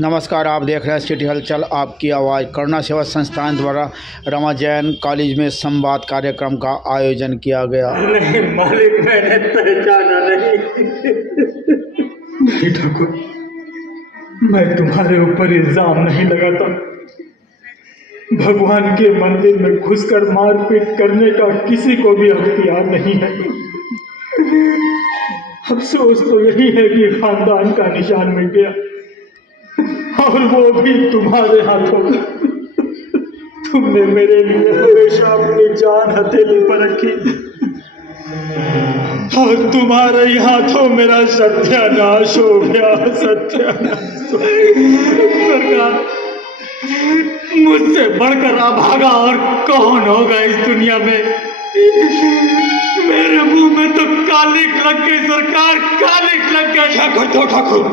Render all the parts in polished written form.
नमस्कार, आप देख रहे हैं सिटी हलचल आपकी आवाज़। करुणा सेवा संस्थान द्वारा रमा जैन कॉलेज में संवाद कार्यक्रम का आयोजन किया गया। नहीं मालिक, मैंने पहचाना नहीं। नहीं ठाकुर, मैं तुम्हारे ऊपर इल्जाम नहीं लगाता। भगवान के मंदिर में घुसकर मारपीट करने का किसी को भी अख्तियार नहीं है। अफसोस तो यही है कि खानदान का निशान मिट गया, और वो भी तुम्हारे हाथों। तुमने मेरे लिए हमेशा अपनी जान हथेली पर रखी, और तुम्हारे ही हाथों मेरा सत्यानाश हो गया। सत्यानाश। सरकार, मुझसे बढ़कर अभागा और कौन होगा इस दुनिया में। मेरे मुंह में तो कालिक लग गई सरकार, कालिक लग गई। क्या करते हो ठाकुर?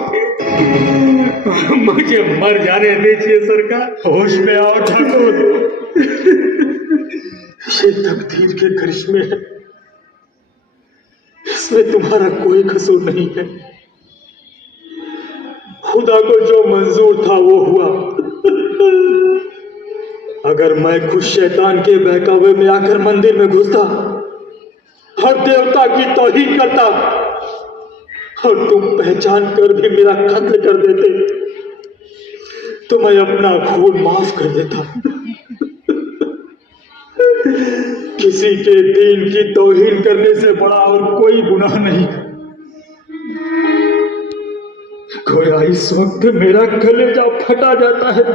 मुझे मर जाने दीजिए सरकार। होश में आओ ठाकुर। ये तकदीर के करिश्मे हैं, इसमें तुम्हारा कोई कसूर नहीं है। खुदा को जो मंजूर था वो हुआ। अगर मैं खुद शैतान के बहकावे में आकर मंदिर में घुसता, हर देवता की तौहीन करता, और तुम पहचान कर भी मेरा कत्ल कर देते, तो मैं अपना खून माफ कर देता। किसी के दीन की तौहीन करने से बड़ा और कोई गुनाह नहीं। गोया इस वक्त मेरा कलेजा फटा जाता है,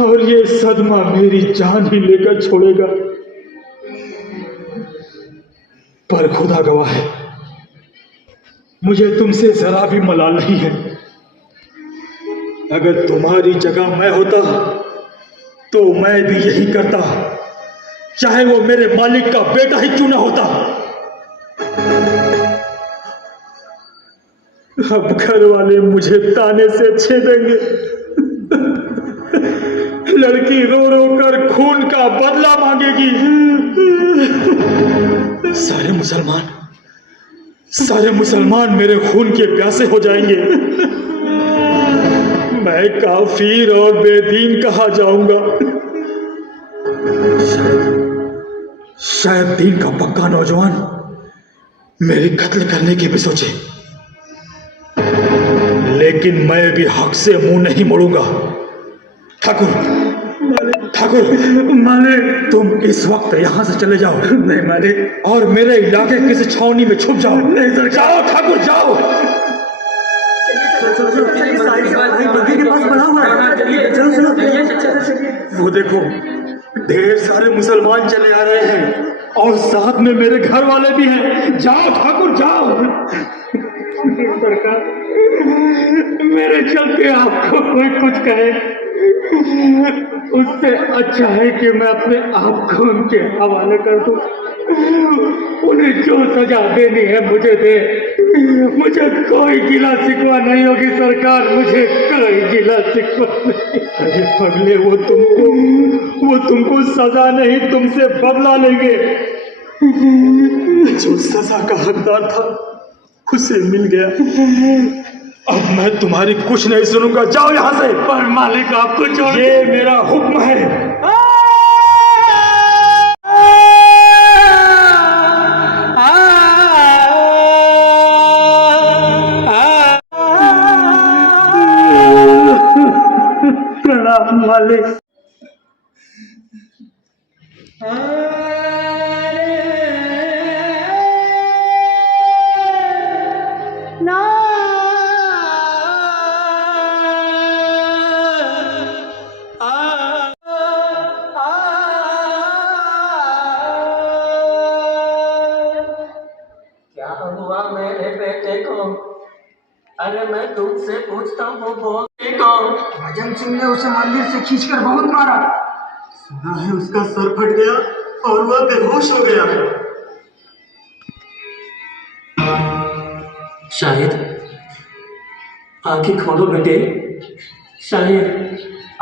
और ये सदमा मेरी जान ही लेकर छोड़ेगा। पर खुदा गवाह है, मुझे तुमसे जरा भी मलाल नहीं है। अगर तुम्हारी जगह मैं होता तो मैं भी यही करता, चाहे वो मेरे मालिक का बेटा ही क्यों ना होता। अब घर वाले मुझे ताने से छेदेंगे, लड़की रो रो कर खून का बदला मांगेगी। सारे मुसलमान मेरे खून के प्यासे हो जाएंगे। मैं काफिर और बेदीन कहा जाऊंगा। शायद दीन का पक्का नौजवान मेरी कत्ल करने की भी सोचे, लेकिन मैं भी हक से मुंह नहीं मोड़ूंगा। ठाकुर मालिक, तुम इस वक्त यहां से चले जाओ। नहीं मालिक, और मेरे इलाके किसी छावनी में छुप जाओ। नहीं सर, जाओ ठाकुर, जाओ। वो देखो, ढेर सारे मुसलमान चले आ रहे हैं, और साथ में मेरे घर वाले भी हैं। जाओ ठाकुर, जाओ। सरकार, मेरे चलते आपको कोई कुछ कहे, उससे अच्छा है कि मैं अपने आप को उनके हवाले कर दूं। उन्हें जो सजा देनी है मुझे दे, मुझे कोई गिला शिकवा नहीं होगी सरकार, मुझे कोई गिला शिकवा नहीं। अरे पगले, वो तुमको सजा नहीं, तुमसे बदला लेंगे। जो सजा का हकदार था उसे मिल गया। अब मैं तुम्हारी कुछ नहीं सुनूंगा, जाओ यहां से। पर मालिक, आपको छोड़, ये मेरा हुक्म है। प्रणाम मालिक। अरे मैं तुमसे पूछता हूँ, बोलते कौन? भजन सिंह ने उसे मंदिर से खींचकर बहुत मारा। सुना है उसका सर फट गया और वह बेहोश हो गया। शाहिद, आंखें खोलो बेटे, शाहिद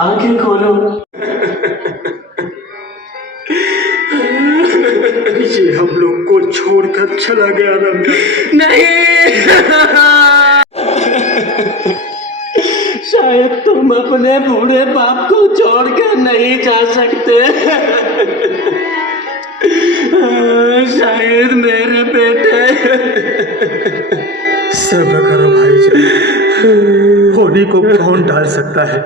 आंखें खोलो। ये हम लोग को छोड़कर चला गया रमजान। नहीं। हम अपने बूढ़े बाप को छोड़कर नहीं जा सकते। शायद मेरे बेटे। सब्र करो भाईजान, होली को कौन डाल सकता है?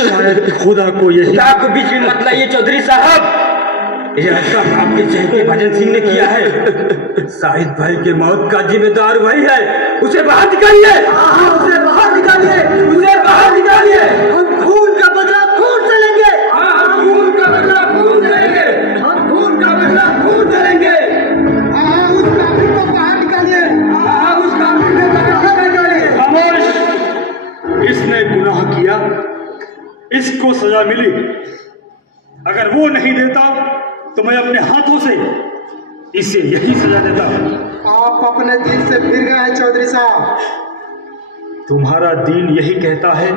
शायद खुदा को यही। खुदा को बीच में मत लाइए चौधरी साहब, यह सब आपके चहेते भजन सिंह ने किया है। शाहिद भाई के मौत का जिम्मेदार वही है, उसे बाहर निकालिए। उसे बाहर निकालिए, उसे बाहर निकालिए। हम खून का बदला खून से लेंगे। हम खून का बदला खून से लेंगे। हम खून का बदला खून से लेंगे। उस काफिर को बाहर निकालिए। उस काफिर को बाहर निकालिए। खामोश, इसने गुनाह किया, इसको सजा मिली। अगर वो नहीं देता तो मैं अपने हाथों से इसे यही सजा देता। आप अपने दिल से फिर गए हैं चौधरी साहब। तुम्हारा दीन यही कहता है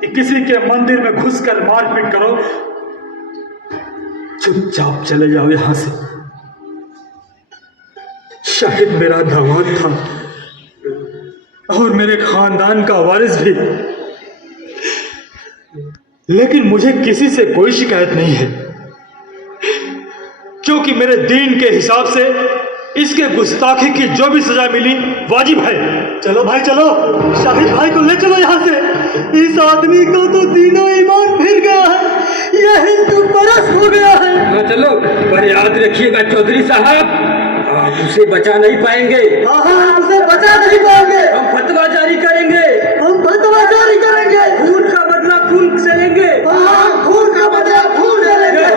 कि किसी के मंदिर में घुसकर मारपीट करो। चुपचाप चले जाओ यहां से। शाहिद मेरा दामाद था और मेरे खानदान का वारिस भी, लेकिन मुझे किसी से कोई शिकायत नहीं है, क्योंकि मेरे दीन के हिसाब से इसके गुस्ताखी की जो भी सजा मिली वाजिब है। चलो भाई चलो, शाहिद भाई को ले चलो यहाँ से। इस आदमी को तो दीनो ईमान फिर गया है, यह हिंदू परस्त हो गया है। चलो, पर याद रखिएगा चौधरी साहब, आप उसे बचा नहीं पाएंगे। हाँ, उसे बचा नहीं पाओगे। हम फतवा जारी करेंगे। हम फतवा जारी करेंगे। खून का बदला खून से लेंगे। हाँ, खून का बदला खून से लेंगे।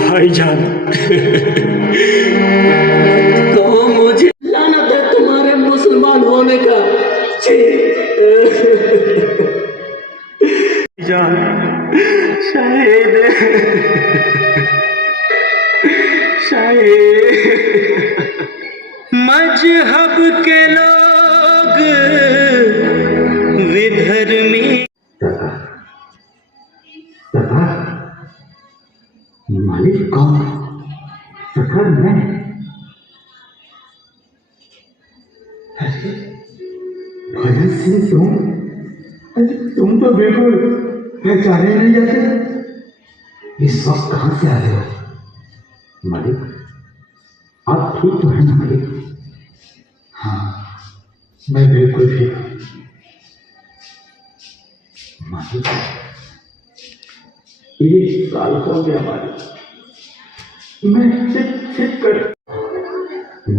भाईजान, कहो मुझे लानत है तुम्हारे मुसलमान होने का। जान, शाहिद, मजहब के लोग विधर्मी। मालिक कौन? सफर में भजन सिंह तुम तो बिल्कुल पहचाने नहीं जाते। इस वक्त कहां से आ रहे हो मालिक? आप ठीक तो है ना मालिक? हाँ, मैं बिल्कुल ठीक हूँ मालिक। एक साल हो गया मालिक, मैं छिप कर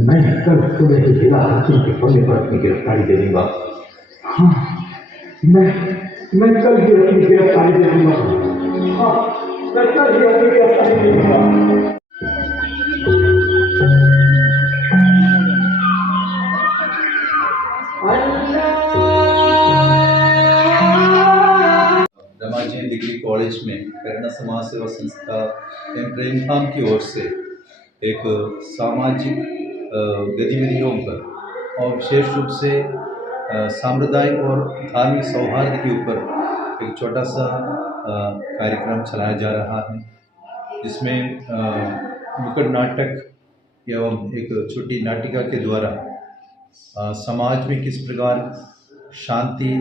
मैं कल सुबह ही जिला हाकिम के पन्ने पर अपनी गिरफ्तारी दे दूंगा। हाँ, मैं कल ही अपनी गिरफ्तारी दे दूंगा। हाँ, मैं कल ही अपनी गिरफ्तारी दे दूंगा। रमाजैन डिग्री कॉलेज में प्रेरणा समाज सेवा संस्था एवं प्रेम धाम की ओर से एक सामाजिक गतिविधियों पर और विशेष रूप से सांप्रदायिक और धार्मिक सौहार्द के ऊपर एक छोटा सा कार्यक्रम चलाया जा रहा है, जिसमें नुक्कड़ नाटक एवं एक छोटी नाटिका के द्वारा समाज में किस प्रकार शांति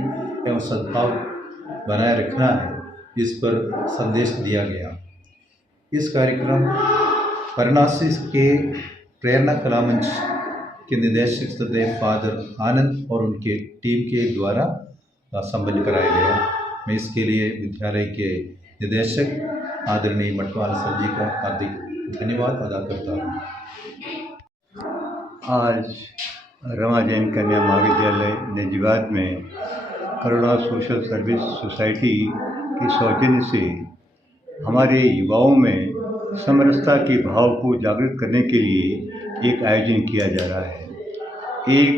एवं सद्भाव बनाए रखना है, इस पर संदेश दिया गया। इस कार्यक्रम वाराणसी के प्रेरणा कला मंच के निदेशक सदैव फादर आनंद और उनके टीम के द्वारा संपन्न कराया गया। मैं इसके लिए विद्यालय के निदेशक आदरणीय मटवाल सर जी का हार्दिक धन्यवाद अदा करता हूँ। आज रमाजैन कन्या महाविद्यालय निजाबाद में करुणा सोशल सर्विस सोसाइटी के सौजन्य से हमारे युवाओं में समरसता के भाव को जागृत करने के लिए एक आयोजन किया जा रहा है। एक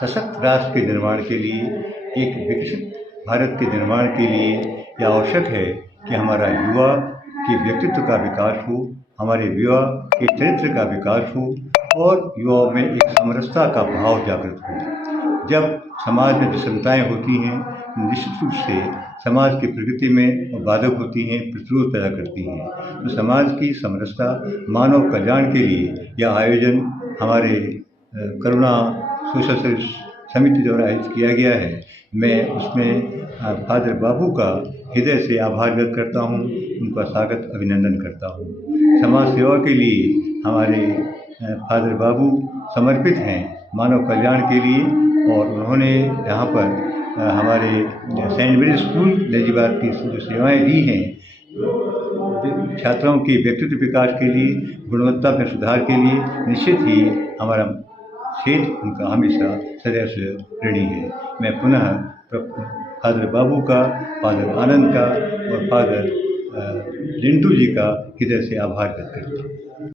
सशक्त राष्ट्र के निर्माण के लिए, एक विकसित भारत के निर्माण के लिए यह आवश्यक है कि हमारा युवा के व्यक्तित्व का विकास हो, हमारे युवा के चरित्र का विकास हो और युवाओं में एक समरसता का भाव जागृत हो। जब समाज में विषमताएँ होती हैं, निश्चित रूप से समाज की प्रगति में बाधक होती हैं, प्रतिरोध पैदा करती हैं। तो समाज की समरसता, मानव कल्याण के लिए यह आयोजन हमारे करुणा सोशल सर्विस समिति द्वारा आयोजित किया गया है। मैं उसमें फादर बाबू का हृदय से आभार व्यक्त करता हूँ, उनका स्वागत अभिनंदन करता हूँ। समाज सेवा के लिए हमारे फादर बाबू समर्पित हैं मानव कल्याण के लिए, और उन्होंने यहाँ पर हमारे सेंट मेरी स्कूल नजीबाद की जो सेवाएँ दी हैं, छात्राओं के व्यक्तित्व विकास के लिए, गुणवत्ता में सुधार के लिए, निश्चित ही हमारा क्षेत्र उनका हमेशा सदैव से ऋणी है। मैं पुनः फादर बाबू का, फादर आनंद का और फादर लिंटू जी का हृदय से आभार व्यक्त करता हूँ।